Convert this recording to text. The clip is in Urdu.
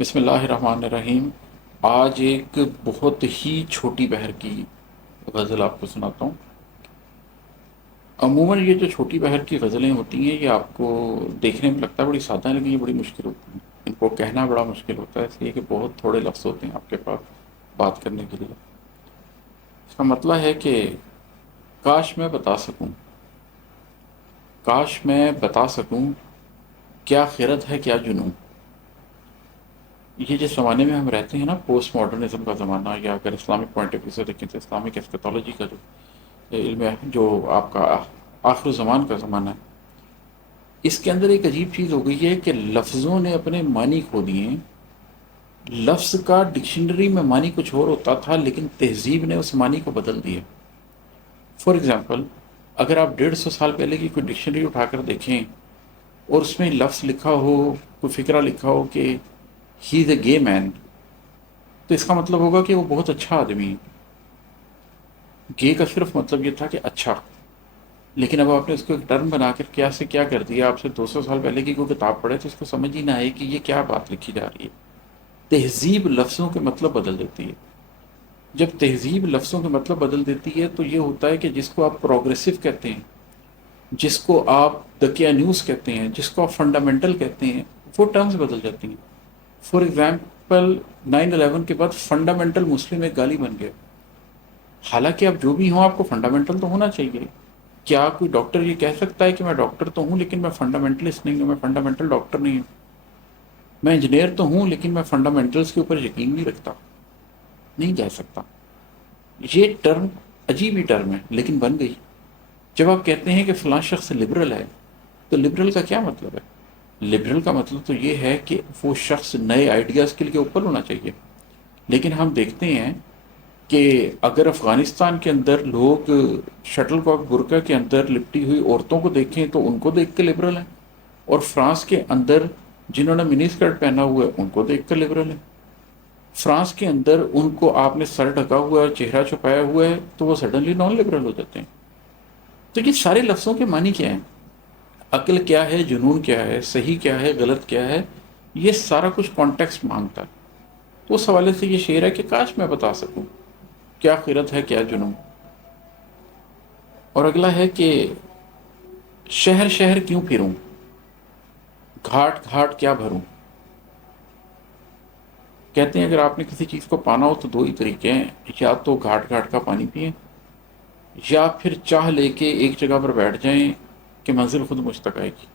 بسم اللہ الرحمن الرحیم۔ آج ایک بہت ہی چھوٹی بہر کی غزل آپ کو سناتا ہوں۔ عموماً یہ جو چھوٹی بہر کی غزلیں ہوتی ہیں یہ آپ کو دیکھنے میں لگتا ہے بڑی سادہ، لیکن یہ بڑی مشکل ہوتی ہیں۔ ان کو کہنا بڑا مشکل ہوتا ہے، اس لیے کہ بہت تھوڑے لفظ ہوتے ہیں آپ کے پاس بات کرنے کے لیے۔ اس کا مطلب ہے کہ کاش میں بتا سکوں، کاش میں بتا سکوں، کیا خرد ہے کیا جنون۔ یہ جس زمانے میں ہم رہتے ہیں نا، پوسٹ ماڈرنزم کا زمانہ، یا اگر اسلامک پوائنٹ آف ویو سے دیکھیں تو اسلامک ایسکیٹالوجی کا جو علم ہے، جو آپ کا آخر الزمان کا زمانہ ہے، اس کے اندر ایک عجیب چیز ہو گئی ہے کہ لفظوں نے اپنے معنی کھو دیے ہیں۔ لفظ کا ڈکشنری میں معنی کچھ اور ہوتا تھا، لیکن تہذیب نے اس معنی کو بدل دیا۔ فار ایگزامپل، اگر آپ 150 سال پہلے کی کوئی ڈکشنری اٹھا کر دیکھیں اور اس میں لفظ لکھا ہو، کوئی فقرہ لکھا ہو کہ ہی از اے گے مین، تو اس کا مطلب ہوگا کہ وہ بہت اچھا آدمی ہے۔ گے کا صرف مطلب یہ تھا کہ اچھا، لیکن اب آپ نے اس کو ایک ٹرم بنا کر کیا سے کیا کر دیا۔ آپ سے 200 سال پہلے کی کوئی کتاب پڑھے تو اس کو سمجھ ہی نہ آئے کہ یہ کیا بات لکھی جا رہی ہے۔ تہذیب لفظوں کے مطلب بدل دیتی ہے۔ جب تہذیب لفظوں کے مطلب بدل دیتی ہے تو یہ ہوتا ہے کہ جس کو آپ پروگریسو کہتے ہیں، جس کو آپ دکیا نیوز کہتے ہیں، جس کو آپ فنڈامنٹل کہتے ہیں، وہ ٹرمز بدل جاتی ہیں۔ فار ایگزامپل، 9/11 کے بعد فنڈامنٹل مسلم ایک گالی بن گیا۔ حالانکہ آپ جو بھی ہوں، آپ کو فنڈامنٹل تو ہونا چاہیے۔ کیا کوئی ڈاکٹر یہ کہہ سکتا ہے کہ میں ڈاکٹر تو ہوں لیکن میں فنڈامنٹلسٹ نہیں ہوں، میں فنڈامنٹل ڈاکٹر نہیں ہوں؟ میں انجینئر تو ہوں لیکن میں فنڈامنٹلس کے اوپر یقین نہیں رکھتا؟ نہیں کہہ سکتا۔ یہ ٹرم عجیب ہی ٹرم ہے، لیکن بن گئی۔ جب آپ کہتے ہیں کہ فلاں شخص لبرل ہے، تو لبرل کا کیا مطلب ہے؟ لبرل کا مطلب تو یہ ہے کہ وہ شخص نئے آئیڈیاز کے لیے اوپن ہونا چاہیے۔ لیکن ہم دیکھتے ہیں کہ اگر افغانستان کے اندر لوگ شٹل کاک برقع کے اندر لپٹی ہوئی عورتوں کو دیکھیں تو ان کو دیکھ کے لبرل ہیں، اور فرانس کے اندر جنہوں نے منی اسکرٹ پہنا ہوا ہے ان کو دیکھ کر لبرل ہیں۔ فرانس کے اندر ان کو آپ نے سر ڈھکا ہوا ہے، چہرہ چھپایا ہوا ہے، تو وہ سڈنلی نان لبرل ہو جاتے ہیں۔ تو یہ سارے لفظوں کے معنی کیا ہیں؟ عقل کیا ہے، جنون کیا ہے، صحیح کیا ہے، غلط کیا ہے، یہ سارا کچھ کانٹیکسٹ مانگتا ہے۔ تو اس حوالے سے یہ شعر ہے کہ کاش میں بتا سکوں، کیا خیرت ہے کیا جنون۔ اور اگلا ہے کہ شہر شہر کیوں پھروں، گھاٹ گھاٹ کیا بھروں۔ کہتے ہیں اگر آپ نے کسی چیز کو پانا ہو تو دو ہی طریقے ہیں، یا تو گھاٹ گھاٹ کا پانی پئیں، یا پھر چاہ لے کے ایک جگہ پر بیٹھ جائیں کہ منزل خود مجھ تک آئے گی۔